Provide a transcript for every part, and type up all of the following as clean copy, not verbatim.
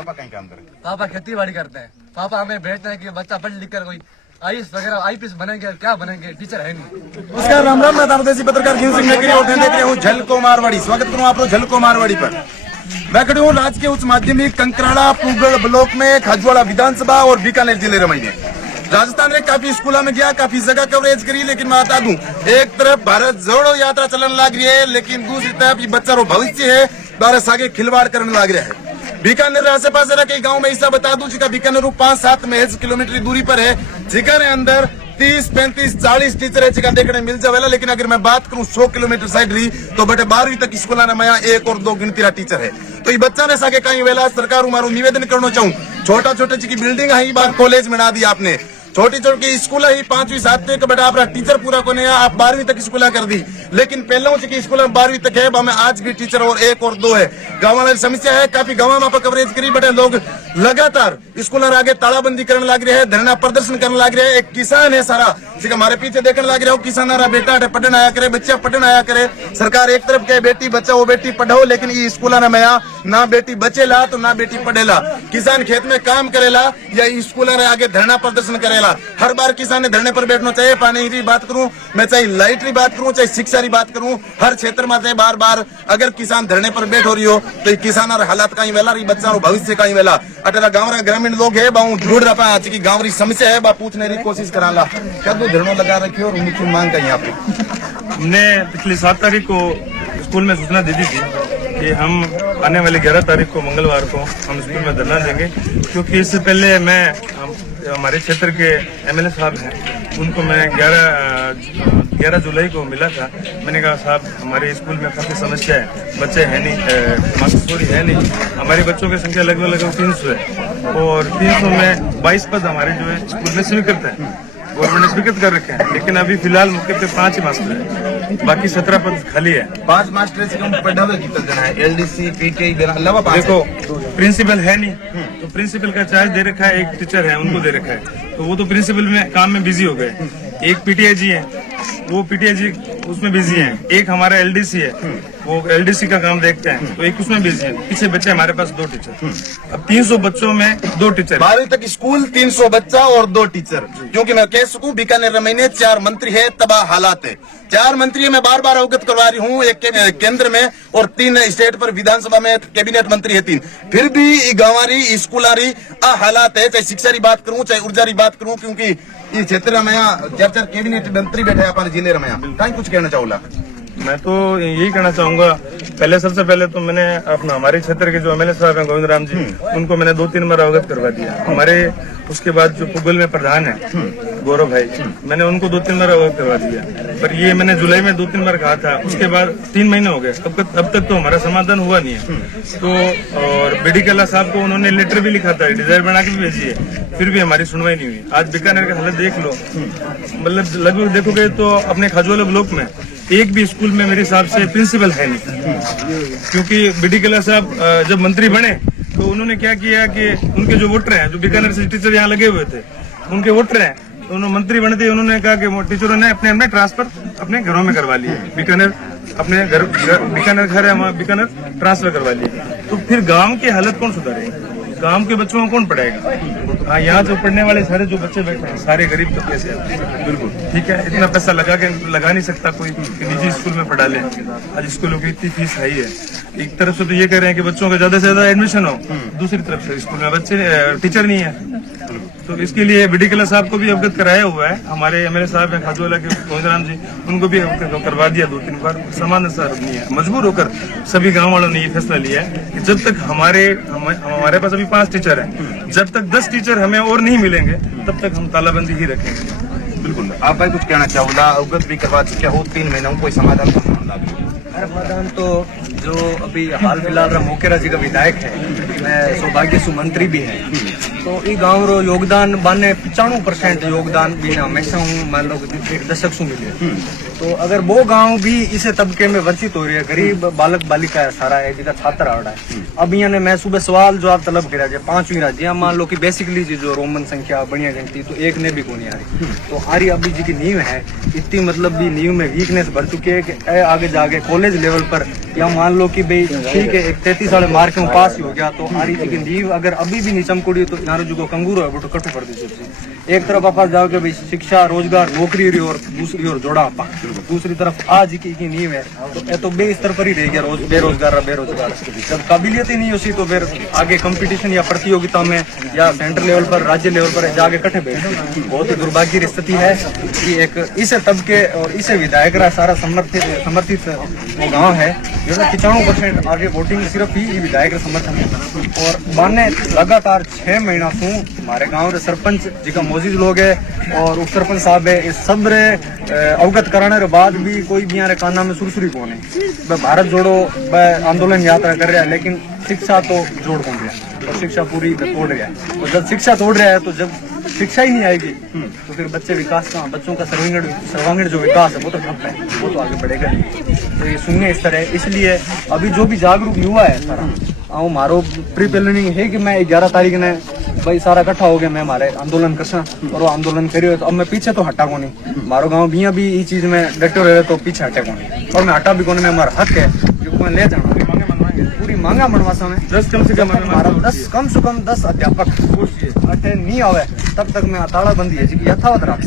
पापा कहीं काम करें? पापा खेती बाड़ी करते हैं। पापा हमें भेजते हैं कि बच्चा पढ़ लिख कर कोई आईएएस वगैरह आईपीएस बनेंगे, क्या बनेंगे, टीचर है नहीं। नमस्कार, राम राम। मैं दामोदर पत्रकार जीवन सिंह नगरी और देख रहे हूँ झलको मारवाड़ी। स्वागत करूँ आप लोग झलको मारवाड़ी पर। मैं खड़ी हूँ राजकीय उच्च माध्यमिक कंकराड़ा पुगड़ ब्लॉक में खाजवाड़ा विधानसभा और बीकानेर जिले रमई में। राजस्थान में काफी स्कूलों में गया, काफी जगह कवरेज करी, लेकिन मैं बता दूं, एक तरफ भारत जोड़ो यात्रा चलन लग रही है, लेकिन दूसरी तरफ ये बच्चा रो भविष्य है भारत आगे खिलवाड़ करने लग रहा है। बीकानेर आसे पास कई गांव में ऐसा बता दूं जिसका बीकानेर 5-7 महज किलोमीटर दूरी पर है, जिसके अंदर 30, 35, 40 टीचर है जिका देखने मिल जावेला। लेकिन अगर मैं बात करूं 100 किलोमीटर साइड रही तो बटे 12वीं तक स्कूल में यहाँ 1 और 2 गिनती टीचर है। तो ये बच्चा ने सागे कहीं वेला सरकार मारू निवेदन करना चाहूँ, छोटा छोटे की बिल्डिंग है बात कॉलेज में ना दी आपने, छोटी छोटी स्कूल ही 5वीं 7वीं का बेटा अपना टीचर पूरा को नहीं, आप 12वीं तक स्कूल कर दी, लेकिन पहले की स्कूल 12वीं तक है, हमें आज भी टीचर और 1 और 2 है। गाँव वाले समस्या है, काफी गाँव में आप कवरेज करी, बटे लोग लगातार स्कूल आगे तालाबंदी करने लग रहे हैं, धरना प्रदर्शन करने लग रहे हैं। एक किसान है सारा ठीक हमारे पीछे देखने लग रहे हो, किसान आ बेटा पढ़ने आया करे, बच्चा पढ़ने आया करे। सरकार एक तरफ कहे बेटी बचाओ बेटी पढ़ाओ, लेकिन ये स्कूल ना बेटी बचेला तो ना बेटी पढ़ेला। किसान खेत में काम करेला या स्कूल आगे धरना प्रदर्शन करेला। हर बार किसान ने धरने पर बैठना चाहिए। पानी की बात करूं मैं, चाहे लाइट की बात करूं, चाहे शिक्षा की बात करूं, हर क्षेत्र में चाहे बार बार अगर किसान धरने पर बैठ हो रही हो तो किसान हालात कहीं वेला, बच्चा बभविष्य कहीं वेला। अटेला गाँव ग्रामीण लोग है बाऊ ढूंढ रहा है गाँव की समस्या है, बा पूछने की कोशिश कराला कदू धरना लगा रखी और मुख्य मांग कहीं आप। हमने पिछली 7 तारीख को स्कूल में सूचना दे दी थी कि हम आने वाली 11 तारीख को मंगलवार को हम स्कूल में धरना देंगे, क्योंकि इससे पहले हमारे क्षेत्र के एमएलए साहब हैं, उनको मैं 11 जुलाई को मिला था। मैंने कहा साहब हमारे स्कूल में काफी समस्या है, बच्चे हैं नहीं, मास्टरी है नहीं, हमारे बच्चों की संख्या लगभग 300 है और 300 में 22 पद हमारे जो है स्कूल में स्वीकृत है, गवर्नमेंट ने स्वीकृत कर रखे हैं। लेकिन अभी फिलहाल मौके पे 5 ही मास्टर है, बाकी 17 पद खाली है। 5 मास्टर से कम पढ़ावे कितना देना है? एलडीसी पीके अलावा देखो प्रिंसिपल है नहीं, तो प्रिंसिपल का चार्ज दे रखा है, एक टीचर है उनको दे रखा है, तो वो तो प्रिंसिपल में काम में बिजी हो गए। एक पीटीआई जी है, वो पीटीआई जी उसमें बिजी है। एक हमारा एलडीसी है, वो एलडीसी का काम देखते हैं, तो एक उसमें बिजी है। पीछे बच्चे हमारे पास 2 टीचर। अब 300 बच्चों में 2 टीचर। 12वीं तक स्कूल 300 बच्चा और 2 टीचर। क्योंकि मैं कह सकूं बीकानेर में 4 मंत्री है, तबाह हालात है। 4 मंत्री मैं बार बार अवगत करवा रही हूँ, एक केंद्र में और 3 स्टेट पर विधानसभा में कैबिनेट मंत्री है 3, फिर भी गाँवारी स्कूलारी हालात है। चाहे शिक्षा की बात करूं, चाहे ऊर्जा की बात करूं, क्योंकि इस क्षेत्र में 4 कैबिनेट मंत्री बैठे हमारे जिले में। कहीं कुछ कहना चाहूंगा मैं तो यही कहना चाहूंगा, सबसे पहले तो मैंने अपना हमारे क्षेत्र के जो एमएलए साहब हैं गोविंद राम जी, उनको मैंने 2-3 बार अवगत करवा दिया। हमारे उसके बाद जो पुगल में प्रधान है गौरव भाई, मैंने उनको 2-3 बार अवगत करवा दिया, पर ये मैंने जुलाई में 2-3 बार कहा था। उसके बाद 3 महीने हो गए, अब तक तो हमारा समाधान हुआ नहीं है। तो और बीडी कला साहब को उन्होंने लेटर भी लिखा था, डिजायर बना के भी भेजी है, फिर भी हमारी सुनवाई नहीं हुई। आज बीकानेर का हालत देख लो, मतलब लगभग देखोगे तो अपने खाजवाड़ा ब्लॉक में एक भी स्कूल में मेरे हिसाब से प्रिंसिपल है नहीं। क्योंकि बीडी कला साहब जब मंत्री बने तो उन्होंने क्या किया कि उनके जो वोटर हैं, जो बीकानेर से टीचर यहाँ लगे हुए थे, उनके वोटर हैं, तो उन्होंने मंत्री बनते उन्होंने कहा कि टीचरों ने अपने ट्रांसफर अपने घरों में करवा लिए, बीकानेर अपने बीकानेर घर है वहाँ बीकानेर ट्रांसफर करवा लिए। तो फिर गाँव की हालत कौन सुधारेगा? गांव के बच्चों को कौन पढ़ाएगा? हाँ, यहाँ जो पढ़ने वाले सारे जो बच्चे बैठे हैं सारे गरीब तबके से हैं। बिल्कुल ठीक है, इतना पैसा लगा नहीं सकता कोई कि निजी स्कूल में पढ़ा ले। आज स्कूलों की इतनी फीस हाई है। एक तरफ से तो ये कह रहे हैं कि बच्चों का ज्यादा से ज्यादा एडमिशन हो, दूसरी तरफ से स्कूल में बच्चे टीचर नहीं है। तो इसके लिए बीडी कला साहब को भी अवगत कराया हुआ है। हमारे एमएलए साहब हैं खाजवाड़ा के गोविंद राम जी, उनको भी करवा दिया 2-3 बार। समाधान सर नहीं है, मजबूर होकर सभी गाँव वालों ने ये फैसला लिया है कि जब तक हमारे पास अभी 5 टीचर हैं, जब तक 10 टीचर हमें और नहीं मिलेंगे तब तक हम तालाबंदी ही रखेंगे। बिल्कुल। आप भाई कुछ कहना चाहूंगा? अवगत भी करवा चुके हो, 3 महीनों कोई समाधान का समाधान तो जो अभी हाल फिलहाल मोकेरा जी का विधायक है, मैं सौभाग्यसु मंत्री भी है, तो ये गाँव रो योगदान बाने 95% योगदान भी हमेशा मान लो एक दशक से मिले। तो अगर वो गांव भी इसे तबके में वंचित हो रही है, गरीब बालक बालिका है सारा है, जिसका छात्र आवड़ा है। अब यहाँ ने मैं सुबह सवाल जवाब तलब करा 5वीं राज्य मान लो कि बेसिकली जो रोमन संख्या बढ़िया गिनती तो एक ने भी को नहीं आ रही। तो हारी अभी जी की नींव है इतनी, मतलब भी नींव में वीकनेस बढ़ चुकी है कि आगे जाके कॉलेज लेवल पर या मान लो कि भाई ठीक है 33 वाले मार्क में पास ही हो गया तो आ रही थी कि नींव अगर अभी भी नहीं चमकुड़ी तो नारो जो कंगूरो है वो तो कटू पड़ दी। एक तरफ आप जाओ कि भाई शिक्षा रोजगार नौकरी रही और दूसरी ओर जोड़ा आप दूसरी तरफ आज की नींव है तो ये तो बे स्तर पर ही रह गया बेरोजगार जब काबिलियत ही नहीं होती तो फिर आगे कंपटीशन या प्रतियोगिता में या सेंट्रल लेवल पर राज्य लेवल पर जाके कट्ठे बैठे। बहुत ही दुर्भाग्य की स्थिति है कि एक इसे तबके और इसे विधायक सारा समर्थित वो गांव है जो 95% आगे वोटिंग सिर्फ ही विधायक समर्थन है। और माने लगातार 6 महीना से हमारे गांव के सरपंच जी का मौजूद लोग है और उप सरपंच साहब है इस सब रे अवगत कराने के बाद भी कोई भी यहाँ काना में सुरसुरी कौन है। वह भारत जोड़ो वह आंदोलन यात्रा कर रहा है लेकिन शिक्षा तो जोड़ कौन रहा और शिक्षा पूरी तोड़ रहा है। और जब शिक्षा तोड़ रहा है तो जब शिक्षा ही नहीं आएगी तो फिर बच्चे विकास का बच्चों का सर्वांगीण जो विकास है वो तो ठप है वो तो आगे बढ़ेगा नहीं। तो ये शून्य स्तर है इसलिए अभी जो भी जागरूक युवा है सारा मारो प्री प्लानिंग है कि मैं 11 तारीख ने भाई सारा इकट्ठा हो गया मैं हमारे आंदोलन कर और वो आंदोलन करियो तो अब मैं पीछे तो हटा को नहीं मारो गाँव भी ये चीज में डटे रहे तो पीछे हटे को नहीं और मैं हटा भी को नहीं हमारा हक है जो मैं ले जाना पूरी मांगा मनवासा में 10 कम से कम 10 अध्यापक अठे नहीं आवे तब तक मैं तालाबंदी है जी यथावत रख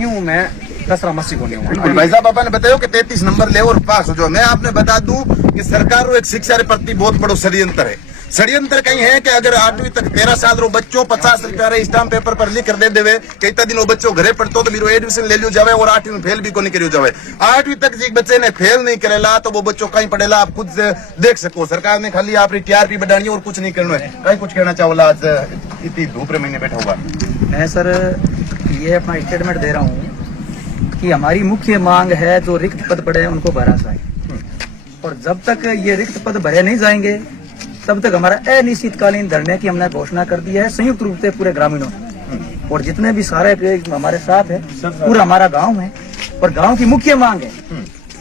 यूं मैं कसरा मस्सी को नहीं हूँ। भाई साहब आपने बताया कि 33 नंबर ले और पास हो जाओ। मैं आपने बता दूं कि सरकार को एक शिक्षा के प्रति बहुत बड़ो षड्यंत्र है। षड्यंत्र कहीं है कि अगर 8वीं तक 13 साल रो बच्चों 50 रुपया स्टाम्प पेपर पर लिख कर दे देवे कई दिन वो बच्चों घरे पढ़तो तो मेरे एडमिशन ले लियो जावे और 8वीं में फेल भी को नहीं करियो जावे। 8वीं तक जी बच्चे ने फेल नहीं करेला तो वो बच्चों कहीं पढ़ेला आप खुद से देख सको। सरकार ने खाली आपकी टीआरपी बढ़ानी और कुछ नहीं करना है। कहीं कुछ कहना चाहोला आज इतनी धूप रे महीने बैठा हुआ। मैं सर ये अपना स्टेटमेंट दे रहा हूँ कि हमारी मुख्य मांग है जो रिक्त पद पड़े हैं उनको भरा जाए और जब तक ये रिक्त पद भरे नहीं जाएंगे तब तक हमारा अनिश्चितकालीन धरने की हमने घोषणा कर दी है संयुक्त रूप से पूरे ग्रामीणों और जितने भी सारे हमारे साथ है पूरा हमारा गांव है और गांव की मुख्य मांग है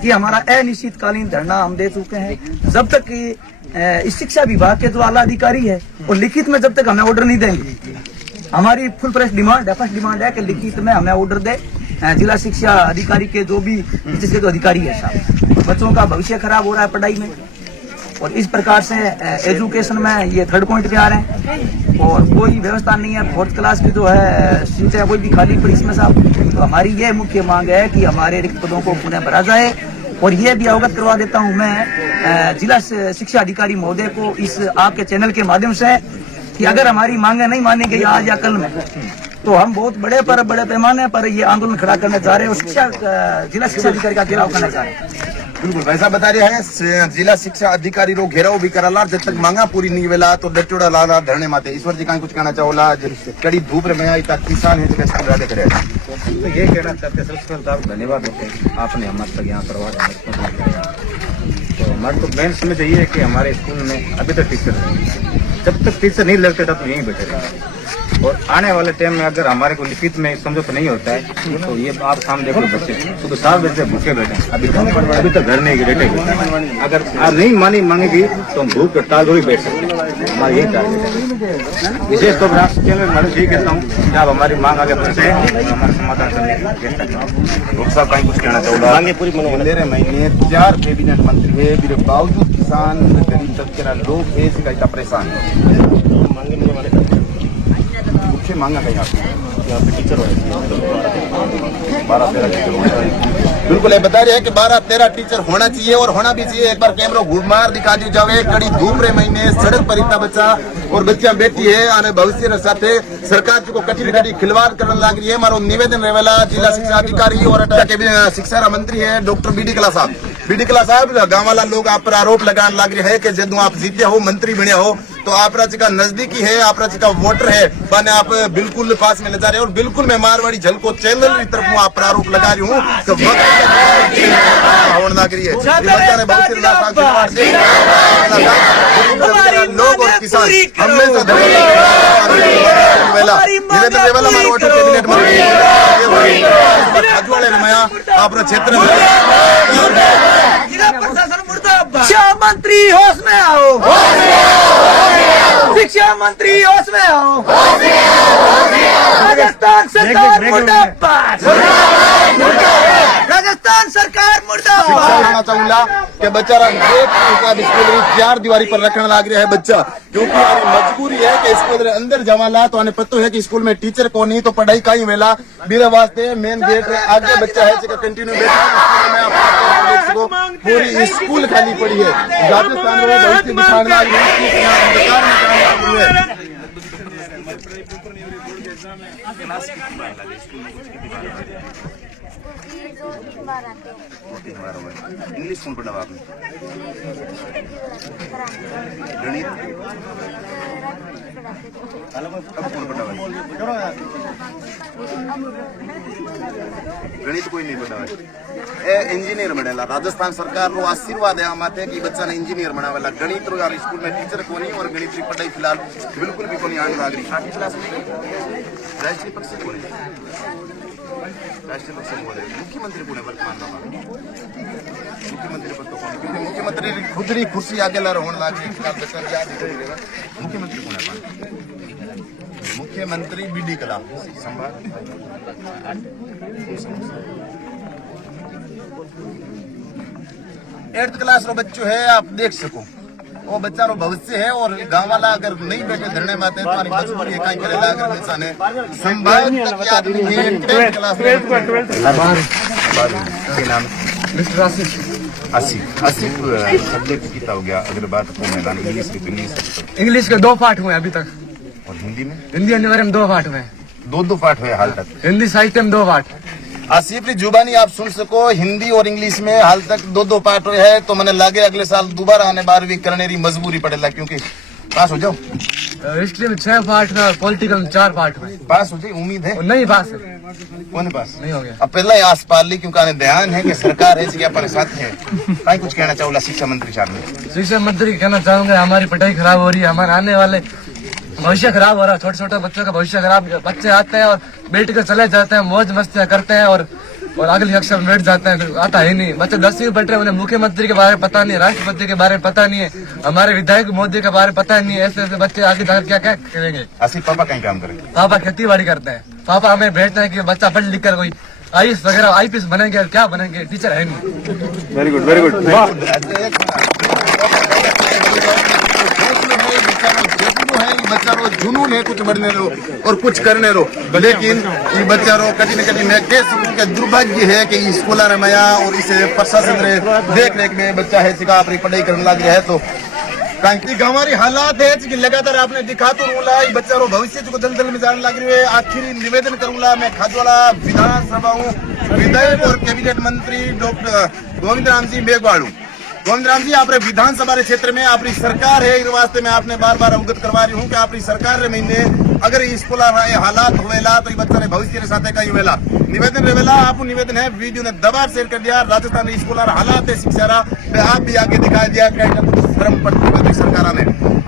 कि हमारा अनिश्चितकालीन धरना हम दे चुके हैं जब तक कि इस शिक्षा विभाग के जो आला अधिकारी है वो लिखित में जब तक हमें ऑर्डर नहीं देंगे। हमारी फुल प्रेस डिमांड है फर्स्ट डिमांड है कि लिखित में हमें ऑर्डर दे जिला शिक्षा अधिकारी के जो भी जिसके जो अधिकारी है साहब बच्चों का भविष्य खराब हो रहा है पढ़ाई में और इस प्रकार से एजुकेशन में ये 3rd पॉइंट पे आ रहे हैं और कोई व्यवस्था नहीं है 4th क्लास की जो है सीटें है कोई भी खाली पड़ी इसमें साहब। तो हमारी ये मुख्य मांग है कि हमारे रिक्त पदों को पुनः भरा जाए और ये भी अवगत करवा देता हूँ मैं जिला शिक्षा अधिकारी महोदय को इस आपके चैनल के माध्यम से कि अगर हमारी मांगे नहीं मानी गई आज या कल में तो हम बहुत बड़े पैमाने पर ये आंदोलन खड़ा करने जा रहे हैं और जिला शिक्षा अधिकारी का घेराव करना चाह रहे हैं। बिल्कुल वैसा बता रहे हैं जिला शिक्षा अधिकारी रो घेराव भी कराला जब तक मांगा पूरी नहीं वेला तो डटोड़ा लाला धरने माते। ईश्वर जी का कुछ कहना चाहोला कड़ी धूप रे में आई तक किसान है जो स्कूल आगे करे तो ये कहना चाहते सबसे पहले धन्यवाद होते हैं आपने हमारे तक यहाँ करवा तो हमारे तो मेन समझ यही है कि हमारे स्कूल में अभी तक टीचर नहीं जब तक टीचर नहीं लगते तब तो यहीं बैठे रहे और आने वाले टाइम में अगर हमारे को लिखित में समझौता नहीं होता है तो ये आप सामने देखो बच्चे सुबह 7 बजे से भूखे बैठे अभी तक घर नहीं बैठे अगर आप नहीं मानी मांगेगी तो हम भूख हड़ताल थोड़ी बैठ सकते हैं। हमारा यही टारगेट है विशेष तौर पर चैनल मैं यही कहता हूँ कि आप हमारी मांग आगे बढ़ते हैं हमारे समाधान करने की चेष्टा करें। डॉक्टर साहब कहीं कुछ कहना चाहोला मांगे पूरी मेरे महीने 4 कैबिनेट मंत्री है मेरे बावजूद किसान गरीब तबके लोग है इसका परेशान मुख्य मांगा कहीं आपको टीचर हो 12-13 टीचर बिल्कुल बता रहे हैं कि 12-13 टीचर होना चाहिए और होना भी चाहिए। एक बार कैमरा घूर मार दिखा दी जावे कड़ी धूप रे महीने सड़क पर इतना बच्चा और बच्चियां बैठी है आने भविष्य के साथ सरकार को कठिन खिलवाड़ करने लग रही है। हमारा निवेदन रहेला जिला शिक्षा अधिकारी और शिक्षा मंत्री है डॉक्टर बीडी कला साहब गाँव वाला लोग आप पर आरोप लगाने लग रहे हैं कि जब आप जीते हो मंत्री बने हो तो आप राज्य का नजदीकी है आप राज्य का वोटर है माने आप बिल्कुल पास में ले जा रहे हैं और बिल्कुल मैं मारवाड़ी झलको चैनल की तरफ आप पर आरोप लगा रही हूँ तो लग रही है लोग और किसान हमेशा अपना क्षेत्र मंत्री होश में आओ शिक्षा मंत्री होश में आओ, राजस्थान सरकार मुर्दाबाद, राजस्थान सरकार मुर्दाबाद। कहना चाहूंगा कि बेचारा स्कूल 4 दीवारी पर रखने लग रहा है बच्चा, क्योंकि मजबूरी है कि स्कूल अंदर जमाला तो आने पतो है कि स्कूल में टीचर को नहीं तो पढ़ाई का ही वेला मेरे वास्ते मेन गेट आगे बच्चा है कंटिन्यू बैठा पूरी स्कूल खाली पड़ी है। राजस्थान में बहुत ही दिखाने वाली इंग्लिश कौन पढ़ा आपने? गणित अब कौन पढ़ा? गणित कोई नहीं पढ़ा है। इंजीनियर बनेला राजस्थान सरकार रो आशीर्वाद है आमाते कि बच्चा ने इंजीनियर बनावेला। गणित रो यार स्कूल में टीचर को नहीं और गणित की पढ़ाई फिलहाल बिल्कुल भी कोनी आने लग रही। 8वीं क्लास में राष्ट्रीय पक्ष कौन है? राष्ट्रीय पक्ष बोले मुख्यमंत्री कौन है वर्तमान में? मुख्यमंत्री पद तो कौन? क्योंकि मुख्यमंत्री खुद ही कुर्सी आगे ला होने लगी। मुख्यमंत्री कौन है? मुख्यमंत्री बीडी कलाम संभाल 8th क्लास रो बच्चों है, आप देख सको वो बच्चा रो भविष्य है। और गांव वाला अगर नहीं बैठे धरने में आते तो हमारी मजबूरी है कहीं करेला। अगर इंसान है संभाल तक याद नहीं है 10th क्लास के नाम मिस्टर आसिफ सब्जेक्ट कितना हो गया? अगर बात को मैदान इंग्लिश के 2 पाठ हुए अभी तक, और हिंदी में? हिंदी अनिवार्य में 2 पाठ हुए, 2 पाठ हुए हाल तक। हिंदी साहित्य में 2 पाठ। आसिफ की जुबानी आप सुन सको, हिंदी और इंग्लिश में हाल तक 2 पाठ हुए है। तो मैंने लागे अगले साल दोबारा आने 12वीं करने की मजबूरी पड़ेगा, क्योंकि पास हो जाओ। हिस्ट्री में 6 पाठ में और पॉलिटिकल में 4 पाठ में पास हो जाए उम्मीद है। नहीं पास है, कौन पास नहीं हो गया। अब पहला आस पाल ली, क्योंकि आने ध्यान है कि सरकार है कि अपने साथ है। कहीं कुछ कहना चाहूंगा शिक्षा मंत्री साहब ने? शिक्षा मंत्री कहना चाहूंगा हमारी पढ़ाई खराब हो रही है, हमारे आने वाले भविष्य खराब हो रहा है। छोटे छोटे बच्चों का भविष्य खराब, बच्चे आते हैं और बैठ कर चले जाते हैं, मौज मस्तियां करते हैं और अगली कक्षा में बैठ जाते हैं, फिर आता है नहीं। बच्चे 10वीं में बैठ रहे हैं, उन्हें मुख्यमंत्री के बारे में पता नहीं है, राष्ट्रपति के बारे में पता नहीं है, हमारे विधायक मोदी के बारे में पता नहीं है। ऐसे बच्चे आगे जाकर क्या क्या करेंगे? आसिफ पापा कहीं काम करेंगे? पापा खेती बाड़ी करते हैं। पापा हमें भेजते हैं कि बच्चा पढ़ लिख कर कोई आईएएस वगैरह आईपीएस बनेंगे, क्या बनेंगे, टीचर है नहीं। Very good very good. बच्चा रो जुनून है कुछ बढ़ने रो और कुछ करने रो, लेकिन ये बच्चा रो कटी न कटी मैं कह सकूं कि दुर्भाग्य है कि स्कूल रे मया और इसे प्रशासन रे देख रेख में बच्चा है सिका अपनी पढ़ाई करने लग गया है। तो कहीं हमारी हालात है कि लगातार आपने दिखा तो रूला ये बच्चा रो भविष्य को दलदल में जाने लग रही है। आखिरी निवेदन करूंगा मैं खाजवाड़ा विधानसभा हूँ विधायक और कैबिनेट मंत्री डॉक्टर गोविंद राम सिंह मेघवाल। गोविंद राम जी, आप विधानसभा क्षेत्र में आपकी सरकार है, इस वास्ते मैं आपने बार बार अवगत करवा रही हूँ कि आपकी सरकार रे महीने अगर स्कूल हालात हुएला तो बच्चा ने भविष्य के साथ कहीं हुएला निवेदन रहेला। आप निवेदन है वीडियो ने दबा शेयर कर दिया। राजस्थान स्कूल हालात है शिक्षा आप भी आगे दिखा दिया धर्म पड़ती सरकार ने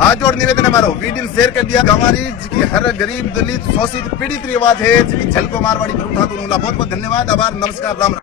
आज और निवेदन हमारा वीडियो शेयर कर दिया। हमारी हर गरीब दलित शोषित पीड़ित आवाज है झलको मारवाड़ी पर उठा। तो बहुत बहुत धन्यवाद, आभार, नमस्कार, राम।